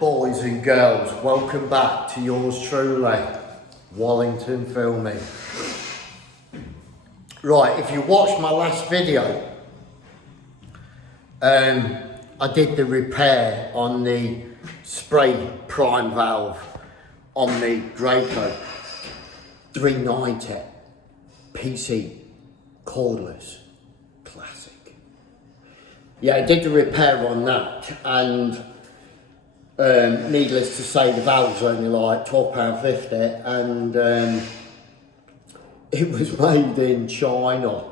boys and girls, welcome back to yours truly, Wallington Filming. Right, if you watched my last video, I did the repair on the spray prime valve on the Graco 390 PC cordless classic. Yeah, I did the repair on that, and needless to say, the valve's only like £12.50, and it was made in China.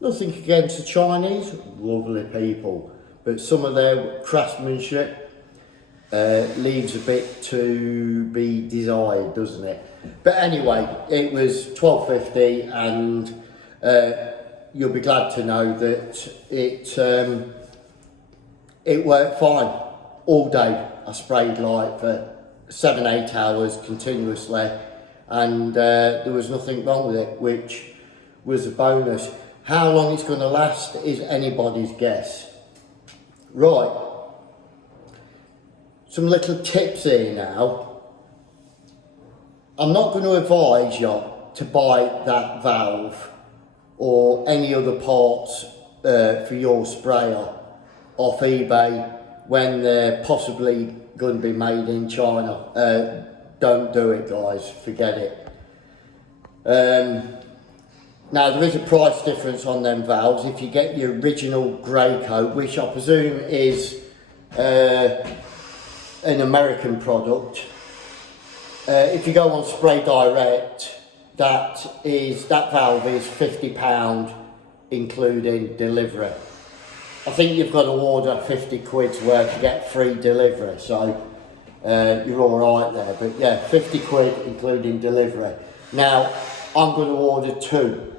Nothing against the Chinese, lovely people, but some of their craftsmanship leaves a bit to be desired, doesn't it? But anyway, it was £12.50, and you'll be glad to know that it worked fine all day. I sprayed like for 7-8 hours continuously, and there was nothing wrong with it, which was a bonus. How long it's going to last is anybody's guess. Right, some little tips here now. I'm not going to advise you to buy that valve or any other parts for your sprayer off eBay when they're possibly going to be made in China. Don't do it, guys, forget it. Now, there is a price difference on them valves. If you get your original Graco, which I presume is an American product, if you go on Spray Direct, that valve is £50 including delivery. I think you've got to order 50 quid's worth to get free delivery, so you're all right there. But yeah, 50 quid including delivery. Now, I'm going to order two,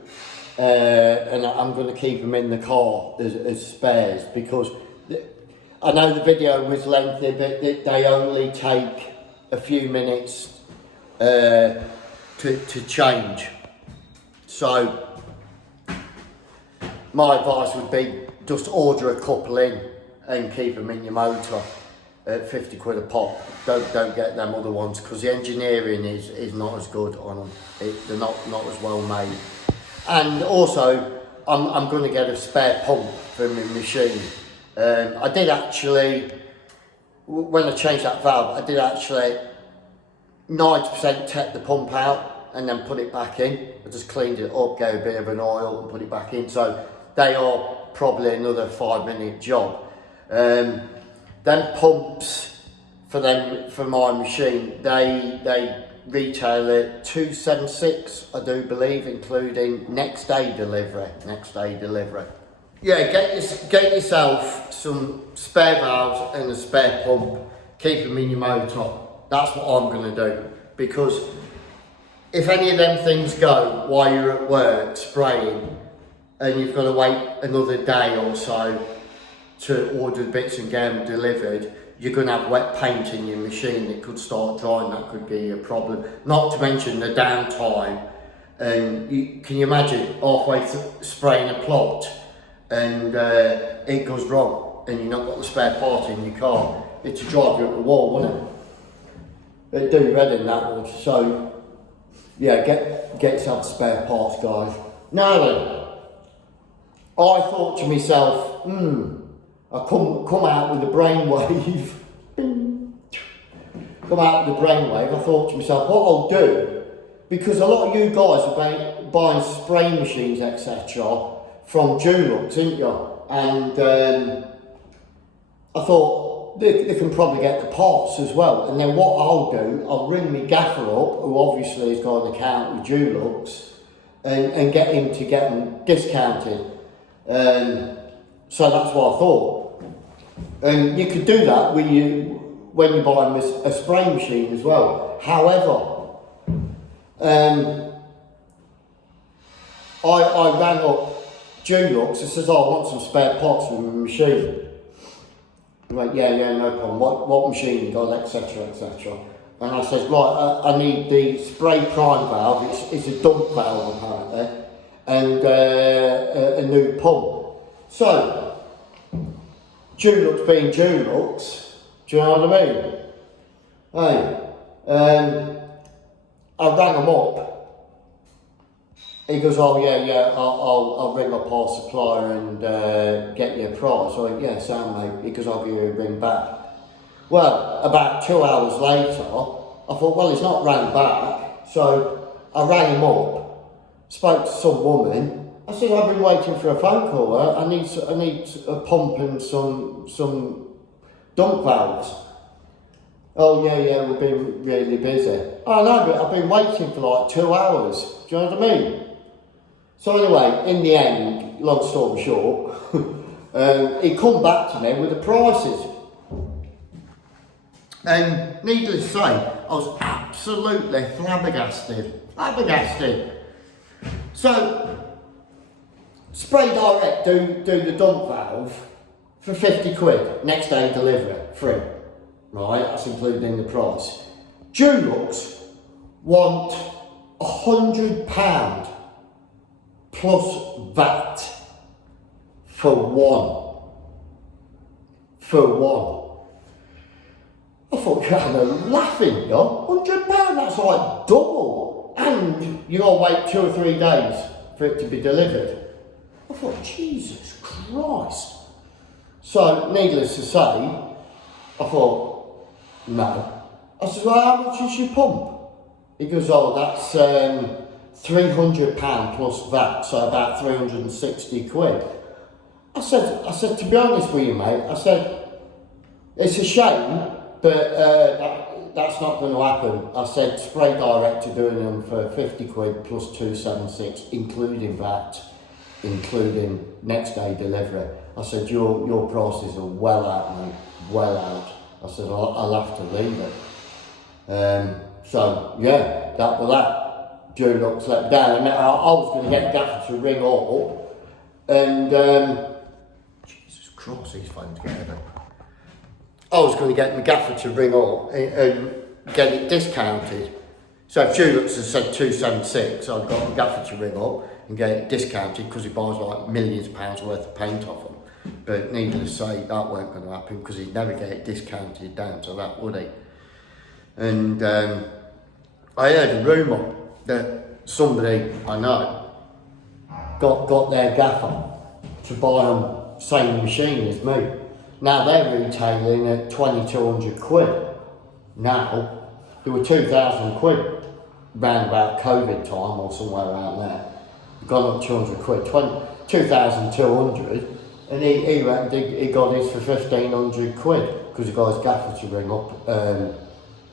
and I'm going to keep them in the car as spares, because I know the video was lengthy, but they only take a few minutes to change. So my advice would be just order a couple in and keep them in your motor at 50 quid a pop. Don't get them other ones, because the engineering is not as good on them. They're not as well made. And also, I'm going to get a spare pump for my machine. I did actually, when I changed that valve, I did actually 90% take the pump out and then put it back in. I just cleaned it up, gave a bit of an oil and put it back in. So they are probably another 5-minute job. Them pumps for my machine, they retail at £276, I do believe, including next day delivery. Yeah, get yourself some spare valves and a spare pump. Keep them in your motor. That's what I'm going to do, because if any of them things go while you're at work spraying, and you've got to wait another day or so to order the bits and get them delivered, you're going to have wet paint in your machine. It could start drying. That could be a problem. Not to mention the downtime. And can you imagine halfway spraying a plot and it goes wrong and you've not got the spare part in your car? It'd drive you up the wall, wouldn't it? It'd do red in that one. So yeah, get some spare parts, guys. Now then, I thought to myself, I come out with a brainwave. Come out with a brainwave. I thought to myself, what I'll do, because a lot of you guys are buying spray machines, etc., from Dulux, isn't you? And I thought they can probably get the parts as well. And then what I'll do, I'll ring my gaffer up, who obviously has got an account with Dulux, and get him to get them discounted. So that's what I thought. And you could do that when you buy a spray machine as well. However, I rang up Dulux and says, I want some spare parts for my machine. I went, yeah, no problem. What machine you got, etc., etc. And I says, right, I need the spray prime valve. It's a dump valve apparently, and a new pump. So Dulux being Dulux, do you know what I mean? Hey, I rang him up. He goes, oh yeah, I'll ring up our supplier and get you a price. I went, yeah, sound mate, because I'll give you a ring back. Well, about 2 hours later, I thought, well, he's not rang back, so I rang him up, spoke to some woman. I said, I've been waiting for a phone call. I need a pump and some dump valves. Oh yeah, we've been really busy. Oh no, but I've been waiting for like 2 hours. Do you know what I mean? So anyway, in the end, long story short, he come back to me with the prices. And needless to say, I was absolutely flabbergasted. So, Spray Direct do the dump valve for 50 quid, next day delivery, free. Right, that's included in the price. Dulux want £100 plus VAT for one. I thought, you're laughing, yo. £100, that's like double. And you gotta wait 2 or 3 days for it to be delivered. I thought, Jesus Christ. So, needless to say, I thought, no. I said, well, how much is your pump? He goes, oh, that's £300 plus VAT, so about 360 quid. I said, to be honest with you, mate, I said, it's a shame, but that's not going to happen. I said, Spray Direct are doing them for 50 quid plus 276, including VAT, including next day delivery. I said, your prices are well out, mate, well out. I said, I'll have to leave it. So, yeah, that was that. Dulux let me down. And I was going to get the gaffer to ring up, and Jesus Christ, these phones get heavy. I was going to get the gaffer to ring up and get it discounted. So if Dulux had said 276, I'd got the gaffer to ring up and get it discounted because he buys like millions of pounds worth of paint off them. But needless to say, that weren't going to happen because he'd never get it discounted down to that, would he? And I heard a rumour that somebody I know got their gaffer to buy them same machine as me. Now they're retailing at 2,200 quid. Now, they were 2,000 quid round about COVID time or somewhere around there. Gone up 200 quid, 2,200, and he reckoned he got his for 1,500 quid because he got his gaffer to ring up,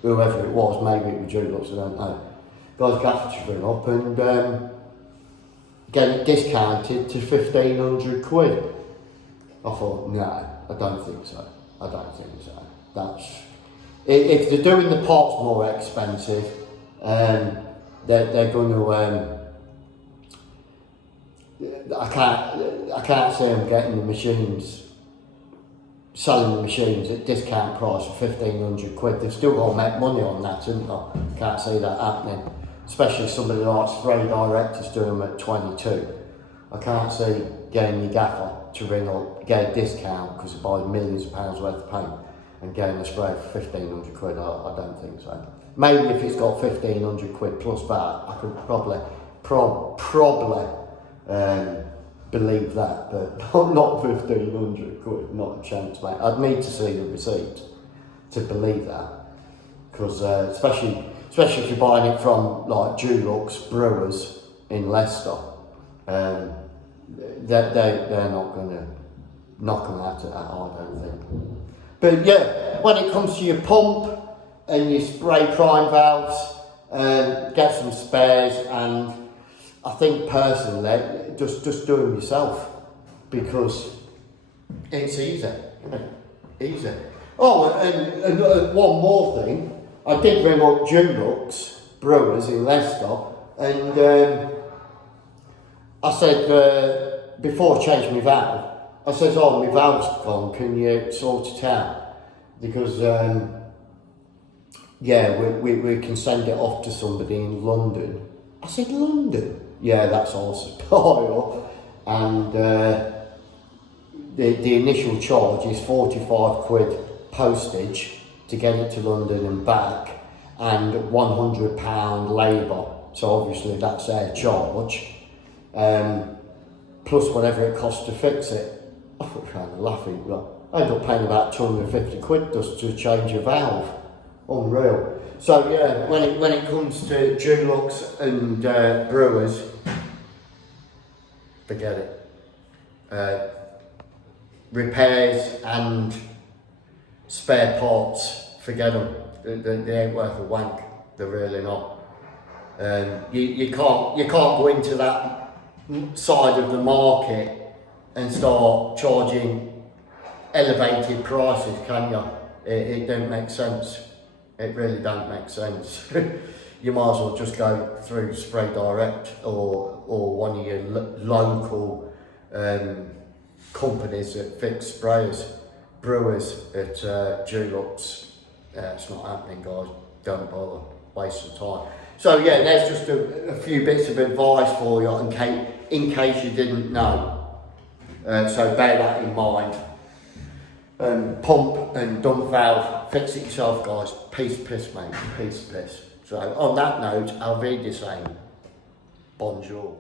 whoever it was, maybe it was Dulux, I don't know. Got his gaffer to ring up and get it discounted to 1,500 quid. I thought, no, I don't think so. That's, if they're doing the parts more expensive, they're going to. I can't see them getting the machines, selling the machines at discount price for 1,500 quid. They've still got to make money on that, haven't they? Can't see that happening. Especially somebody like Spray Direct is doing them at 22. I can't see getting your gaffer to ring up, get a discount because it buys millions of pounds worth of paint and getting a spray for 1,500 quid. I don't think so. Maybe if it's got 1,500 quid plus VAT, I could probably believe that, but not 1,500 quid, not a chance, mate. I'd need to see the receipt to believe that, because especially if you're buying it from like Dulux Brewers in Leicester, they're not going to knock them out at that, I don't think. But yeah, when it comes to your pump and your spray prime valves, get some spares, and I think personally, just do them yourself, because it's easy. Easy. Oh, and one more thing, I did ring up Dulux Brewers in Leicester, and I said, before I changed my valve, I said, oh, my valve's gone, can you sort it out? Because, yeah, we can send it off to somebody in London. I said, London? Yeah, that's our supplier. And the initial charge is 45 quid postage to get it to London and back, and £100 labour. So obviously that's their charge, plus whatever it costs to fix it. I was kind of laughing. Well, I ended up paying about 250 quid just to change a valve. Unreal. So yeah, when it comes to Dulux and Brewers, forget it. Repairs and spare parts, forget them. They ain't worth a wank. They're really not. You can't go into that side of the market and start charging elevated prices, can you? It don't make sense. It really don't make sense. You might as well just go through Spray Direct or one of your local companies that fix sprayers. Brewers at Dulux. It's not happening, guys. Don't bother. Waste of time. So yeah, there's just a few bits of advice for you in case you didn't know. So bear that in mind. Pump and dump valve, fix it yourself, guys. Piece of piss, mate. Piece of piss. So on that note, I'll be the same. Bonjour.